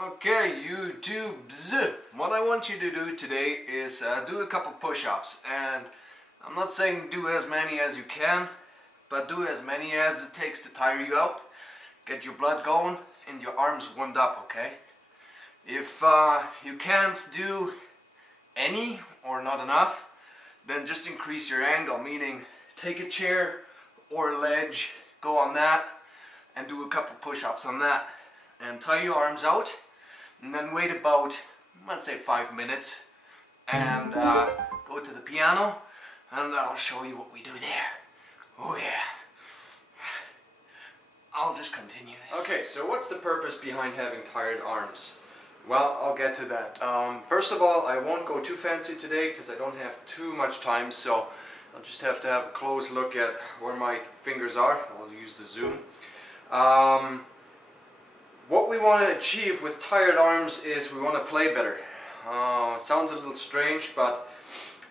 Okay, YouTubes, what I want you to do today is do a couple push-ups, and I'm not saying do as many as you can, but do as many as it takes to tire you out, get your blood going and your arms warmed up, okay? If you can't do any or not enough, then just increase your angle, meaning take a chair or a ledge, go on that and do a couple push-ups on that, and tie your arms out. And then wait about, let's say 5 minutes, and go to the piano, and I'll show you what we do there. Oh yeah. I'll just continue this. Okay, so what's the purpose behind having tired arms? Well, I'll get to that. First of all, I won't go too fancy today because I don't have too much time, so I'll just have to have a close look at where my fingers are. I'll use the zoom. What we want to achieve with tired arms is we want to play better. Sounds a little strange, but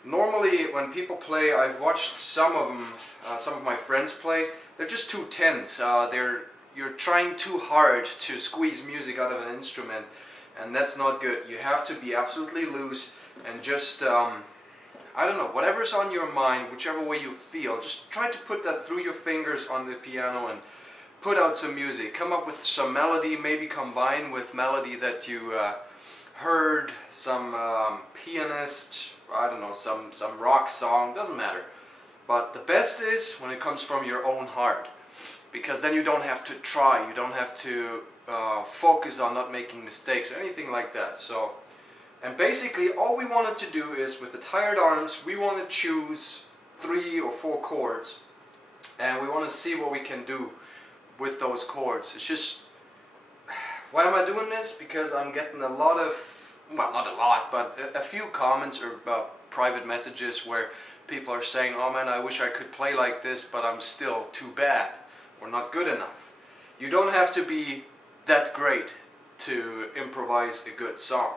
normally when people play, I've watched some of my friends play, they're just too tense. You're trying too hard to squeeze music out of an instrument, and that's not good. You have to be absolutely loose and just, I don't know, whatever's on your mind, whichever way you feel, just try to put that through your fingers on the piano and put out some music. Come up with some melody, maybe combine with melody that you heard, some pianist, I don't know, some rock song, doesn't matter. But the best is when it comes from your own heart, because then you don't have to try, you don't have to focus on not making mistakes or anything like that. So, and basically all we wanted to do is, with the tired arms, we want to choose 3 or 4 chords, and we want to see what we can do with those chords. It's just, why am I doing this? Because I'm getting a lot of, well, not a lot, but a few comments or private messages where people are saying, oh man, I wish I could play like this, but I'm still too bad or not good enough. You don't have to be that great to improvise a good song.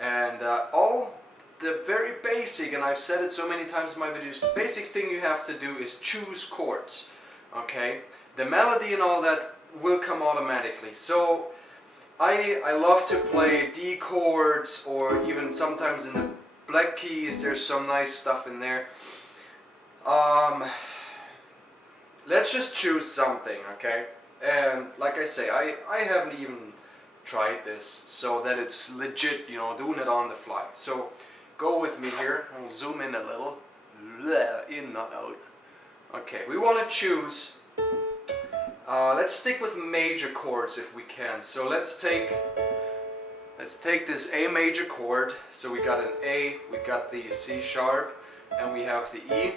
And all the very basic, and I've said it so many times in my videos, the basic thing you have to do is choose chords, okay? The melody and all that will come automatically. So I love to play D chords, or even sometimes in the black keys there's some nice stuff in there. Let's just choose something, okay? And like I say, I haven't even tried this so that it's legit, you know, doing it on the fly. So go with me here, I'll zoom in a little. In, not out. Okay, we want to choose, let's stick with major chords if we can. So let's take this A major chord. So we got an A, we got the C sharp, and we have the E.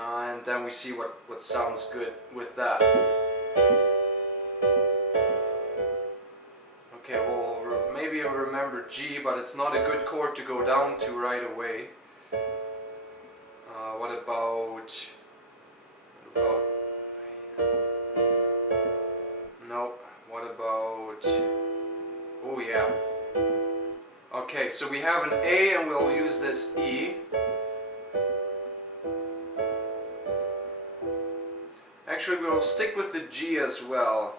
And then we see what sounds good with that. Okay, well, maybe you'll remember G, but it's not a good chord to go down to right away. What about... No, what about... Oh yeah. Okay, so we have an A and we'll use this E. Actually, we'll stick with the G as well.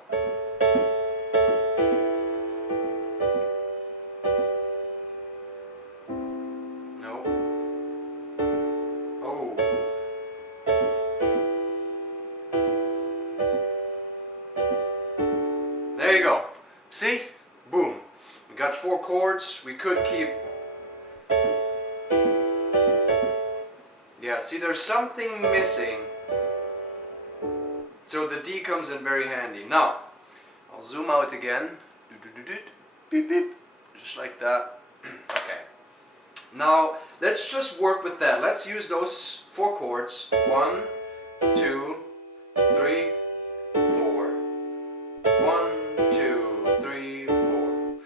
No. Oh. There you go. See? Boom. We got 4 chords. We could keep... Yeah, see, there's something missing. So the D comes in very handy. Now, I'll zoom out again. Beep, beep. Just like that. Okay. Now, let's just work with that. Let's use those 4 chords. 1, 2, 3, 4. 1, 2, 3, 4.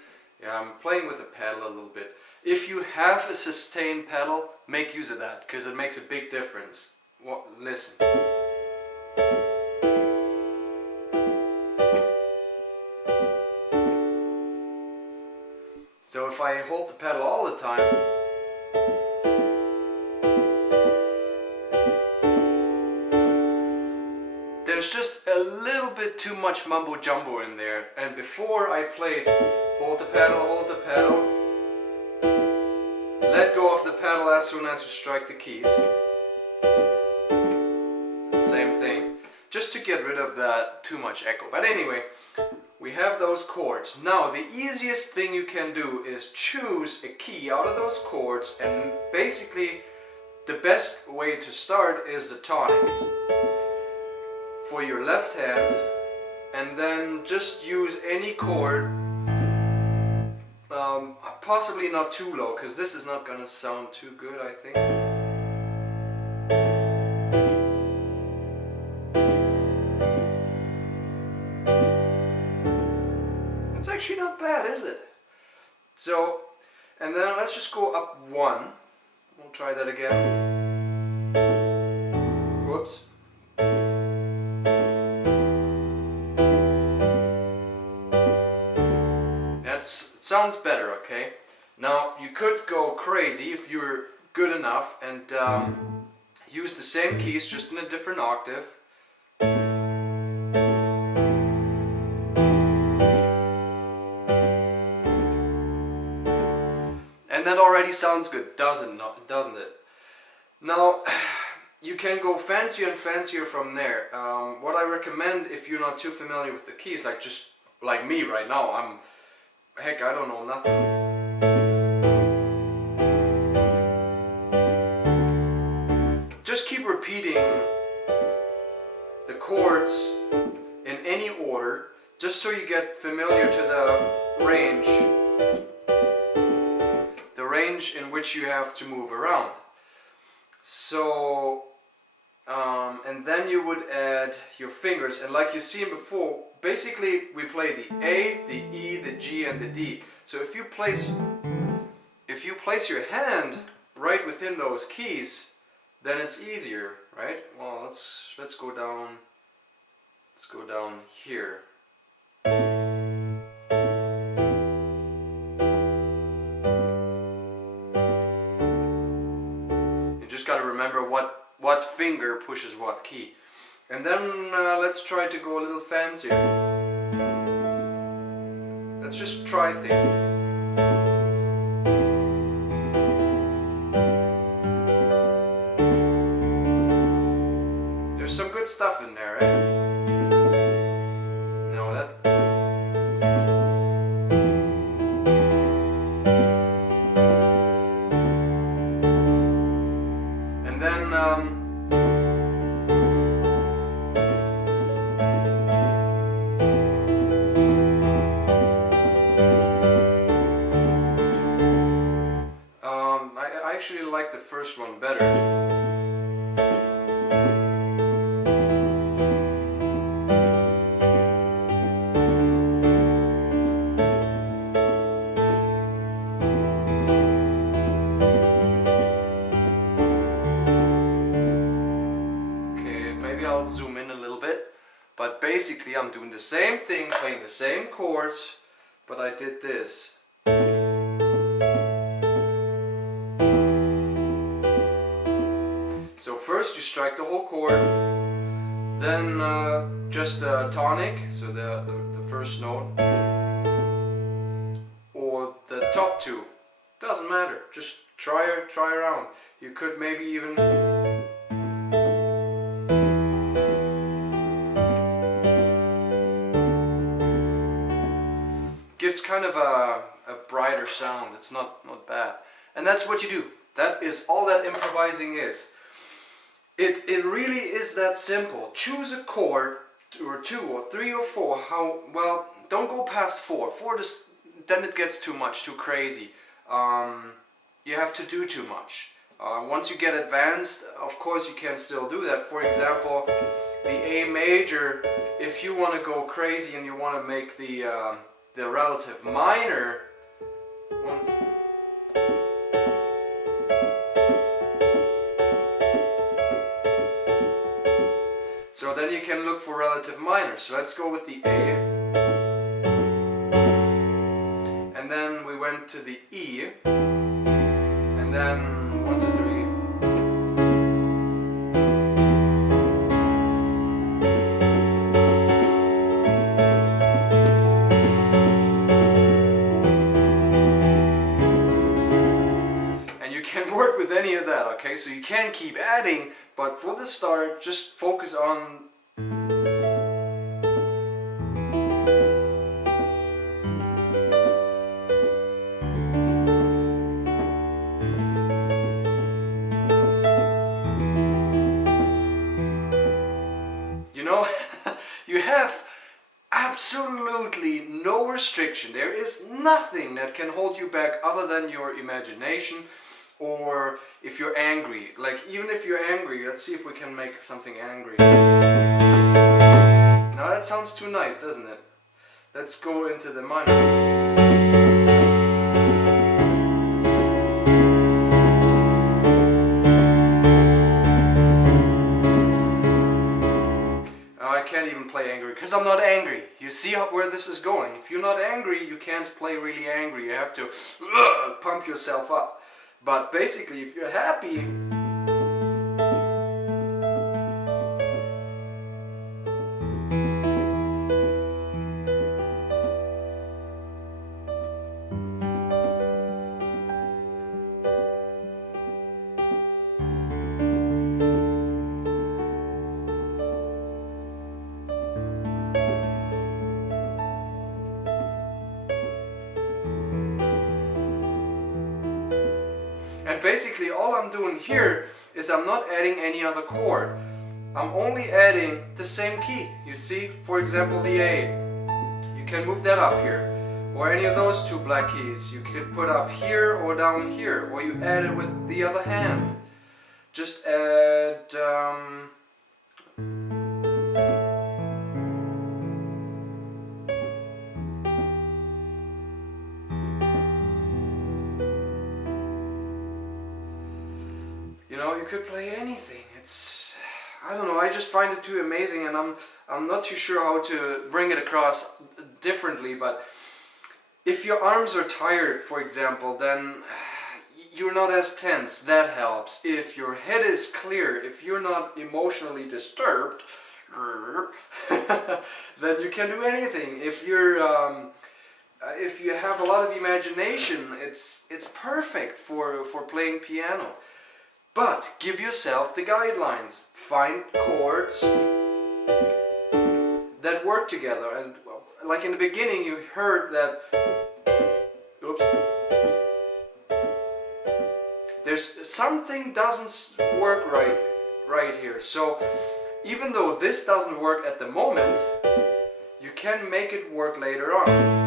Yeah, I'm playing with the pedal a little bit. If you have a sustain pedal, make use of that, because it makes a big difference. Well, listen. So if I hold the pedal all the time, there's there's just a little bit too much mumbo jumbo in there. And before I played hold the pedal, let go of the pedal as soon as you strike the keys. Same thing, just to get rid of that too much echo. But anyway, we have those chords. Now the easiest thing you can do is choose a key out of those chords, and basically the best way to start is the tonic for your left hand, and then just use any chord, possibly not too low, because this is not gonna sound too good, I think. It's actually not bad, is it? So, and then let's just go up one. We'll try that again. Whoops. It sounds better, okay? Now you could go crazy if you're good enough and use the same keys just in a different octave. And that already sounds good, doesn't it? Now, you can go fancier and fancier from there. What I recommend, if you're not too familiar with the keys, like just like me right now, heck, I don't know nothing. Just keep repeating the chords in any order, just so you get familiar to the range in which you have to move around. So, and then you would add your fingers, and like you've seen before, basically we play the A, the E, the G, and the D. So if you place your hand right within those keys, then it's easier, right? Well, let's go down. Let's go down here. Got to remember what finger pushes what key. And then let's try to go a little fancier. Let's just try things. There's some good stuff in there, right? No, that. I actually like the first one better. Okay, maybe I'll zoom in a little bit, but basically I'm doing the same thing, playing the same chords, but I did this. So first you strike the whole chord, then just a tonic, so the first note, or the top two, doesn't matter, just try around. You could maybe even gives kind of a brighter sound. It's not bad, and that's what you do. That is all that improvising is. It really is that simple. Choose a chord, or two, or three, or four. Well, don't go past four. Then it gets too much, too crazy. You have to do too much. Once you get advanced, of course you can still do that. For example, the A major, if you want to go crazy and you want to make the relative minor, so then you can look for relative minor. So let's go with the A. And then we went to the E. And then 1, 2, 3. Okay, so you can keep adding, but for the start, just focus on you know, you have absolutely no restriction. There is nothing that can hold you back other than your imagination, or if you're angry. Like, even if you're angry, let's see if we can make something angry. Now that sounds too nice, doesn't it? Let's go into the minor. I can't even play angry because I'm not angry. You see where this is going. If you're not angry, you can't play really angry. You have to pump yourself up. But basically, if you're happy, and basically all I'm doing here is I'm not adding any other chord. I'm only adding the same key. You see, for example, the A. You can move that up here. Or any of those two black keys. You could put up here or down here. Or you add it with the other hand. Just add... you know, you could play anything. It's, I don't know, I just find it too amazing, and I'm not too sure how to bring it across differently, but if your arms are tired, for example, then you're not as tense. That helps. If your head is clear, if you're not emotionally disturbed, then you can do anything. If you have a lot of imagination, it's perfect for playing piano. But give yourself the guidelines. Find chords that work together. And like in the beginning, you heard that. Oops. There's something doesn't work right here. So even though this doesn't work at the moment, you can make it work later on.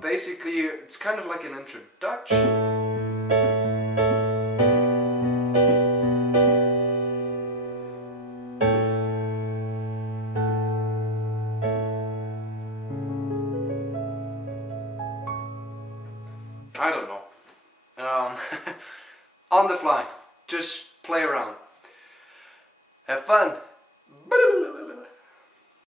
Basically, it's kind of like an introduction. I don't know. On the fly. Just play around. Have fun.